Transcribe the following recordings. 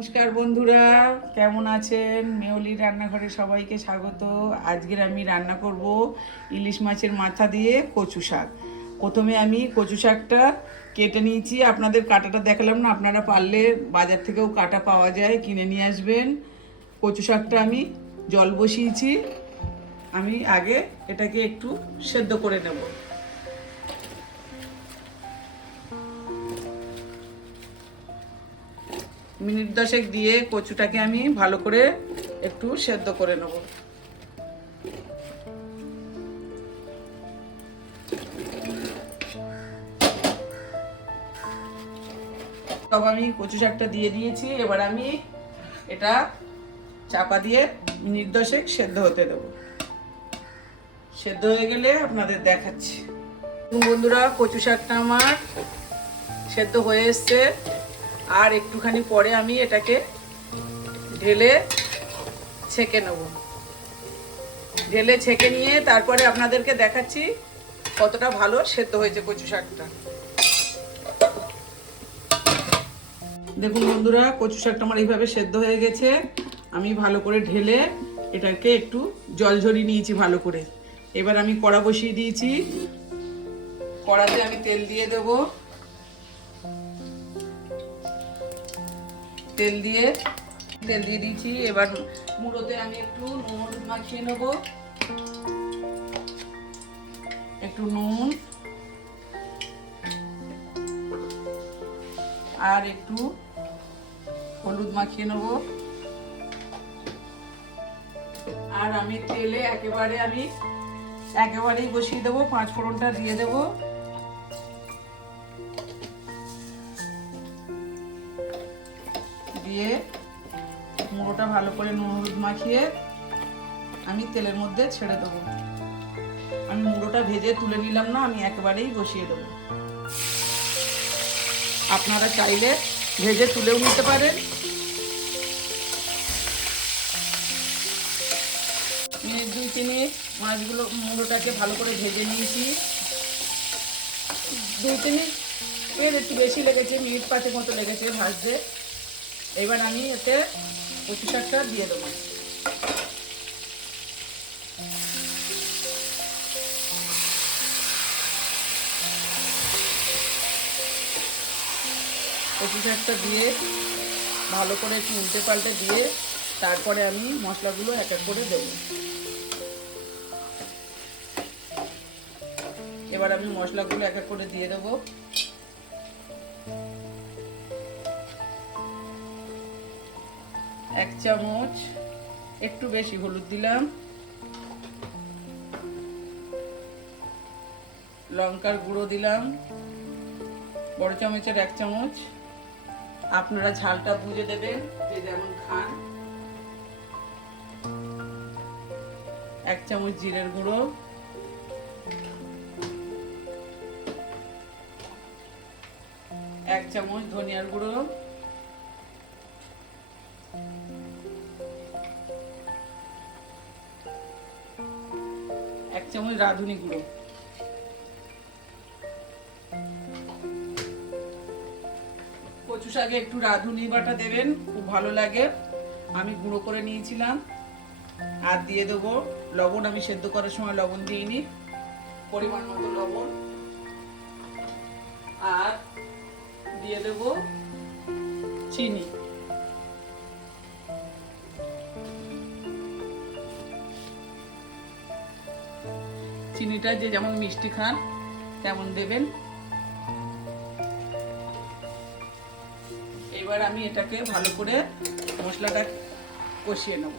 নমস্কার বন্ধুরা, কেমন আছেন? মেয়লি রান্নাঘরে সবাইকে স্বাগত। আজকের আমি রান্না করব ইলিশ মাছের মাথা দিয়ে কচু শাক। প্রথমে আমি কচু শাকটা কেটে নিয়েছি, আপনাদের কাটাটা দেখালাম না। আপনারা পারলে বাজার থেকেও কাটা পাওয়া যায়, কিনে নিয়ে আসবেন। কচু শাকটা আমি জল বসিয়েছি, আমি আগে এটাকে একটু সেদ্ধ করে নেব। মিনিট 10 দিয়ে কচুটাকে আমি ভালো করে একটু সেদ্ধ করে নেব। তবে আমি কচু শাকটা দিয়ে দিয়েছি, এবার আমি এটা চাপা দিয়ে মিনিট 10 সেদ্ধ হতে দেব। সেদ্ধ হয়ে গেলে আপনাদের দেখাচ্ছি। বন্ধুরা, কচু শাকটা আমার সেদ্ধ হয়ে এসছে, আর একটুখানি পরে আমি এটাকে ঢেলে ছেঁকে নেব। ঢেলে ছেঁকে নিয়ে তারপরে আপনাদেরকে দেখাচ্ছি কতটা ভালো সেদ্ধ হয়েছে কচু শাকটা। দেখুন বন্ধুরা, কচু শাকটা আমার এইভাবে সেদ্ধ হয়ে গেছে। আমি ভালো করে ঢেলে এটাকে একটু জল ঝরিয়ে নিয়েছি ভালো করে। এবার আমি কড়া বসিয়ে দিয়েছি, কড়াতে আমি তেল দিয়ে দেব। তেল দিয়ে দিয়েছি। এবার মুড়োতে আমি একটু নুন মাখিয়ে নেব, একটু নুন আর একটু হলুদ মাখিয়ে নেব। আর আমি তেলে একেবারেই বসিয়ে দেবো, 5 ফোড়নটা দিয়ে দেব। দিয়ে মুড়োটা ভালো করে নুন হলুদ মাখিয়ে আমি তেলের মধ্যে ছেড়ে দেবো। আমি মুড়োটা ভেজে তুলে নিলাম না, আমি একেবারেই বসিয়ে দেবো। আপনারা চাইলে ভেজে তুলেও নিতে পারেন। মিনিট 2-3 মাছগুলো মুড়োটাকে ভালো করে ভেজে নিয়েছি। 2-3 এর একটু বেশি লেগেছে, মিনিট 5 মতো লেগেছে ভাজতে। এবার আমি এতে কচু শাকটা দিয়ে দেবো। কচু শাকটা দিয়ে ভালো করে একটু উল্টে পাল্টে দিয়ে তারপরে আমি মশলাগুলো এক এক করে দেবো। এবার আমি মশলাগুলো এক এক করে দিয়ে দেবো। এক চামচ একটু বেশি হলুদ দিলাম, লঙ্কার গুঁড়ো দিলাম বড় চামচের 1 চামচ। আপনারা ঝালটা বুঝে দেবেন, যে যেমন খান। 1 চামচ জিরের গুঁড়ো, 1 চামচ ধনিয়ার গুঁড়ো, 1 চামচ রাঁধুনি গুঁড়ো। কচু শাকে একটু রাঁধুনি বাটা দেবেন, খুব ভালো লাগে। আমি গুঁড়ো করে নিয়েছিলাম। আর দিয়ে দেবো লবণ, আমি সেদ্ধ করার সময় লবণ দিইনি, পরিমাণ মতো লবণ। আর দিয়ে দেবো চিনি। চিনিটা যে যেমন মিষ্টি খান তেমন দেবেন। এবার আমি এটাকে ভালো করে মশলাটা কষিয়ে নেব।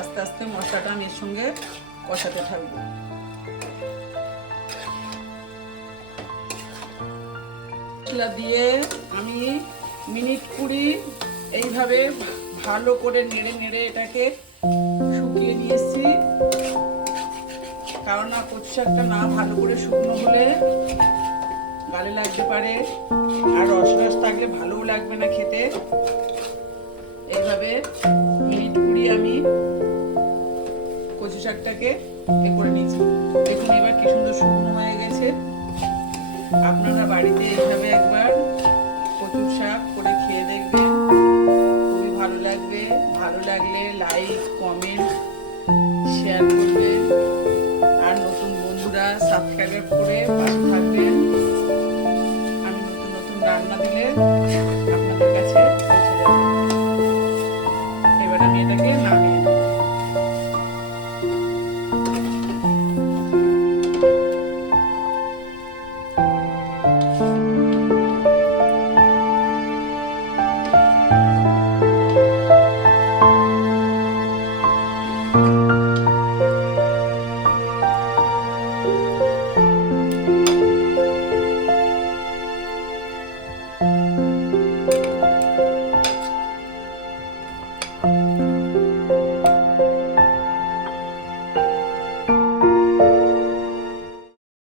আস্তে আস্তে মশলাটা আমি এর সঙ্গে কষাতে থাকবো। মশলা দিয়ে আমি মিনিট 20 এইভাবে ভালো করে নেড়ে নেড়ে এটাকে শুকিয়ে নিয়েছি। কারণ না, কচু শাকটা না ভালো করে শুকনো হলে গালে লাগতে পারে, আর রস রস থাকলে ভালোও লাগবে না খেতে। এইভাবে মিনিট 20 আমি কচু শাকটাকে করে নিয়েছি। দেখুন এবার কি সুন্দর শুকনো হয়ে গেছে। আপনারা বাড়িতে এইভাবে একবার কচু শাক থাকবে, ভালো লাগলে লাইক কমেন্ট শেয়ার করবেন, আর নতুন বন্ধুরা সাবস্ক্রাইব করে পাশে থাকবেন। আমি নতুন নতুন রান্না দিলে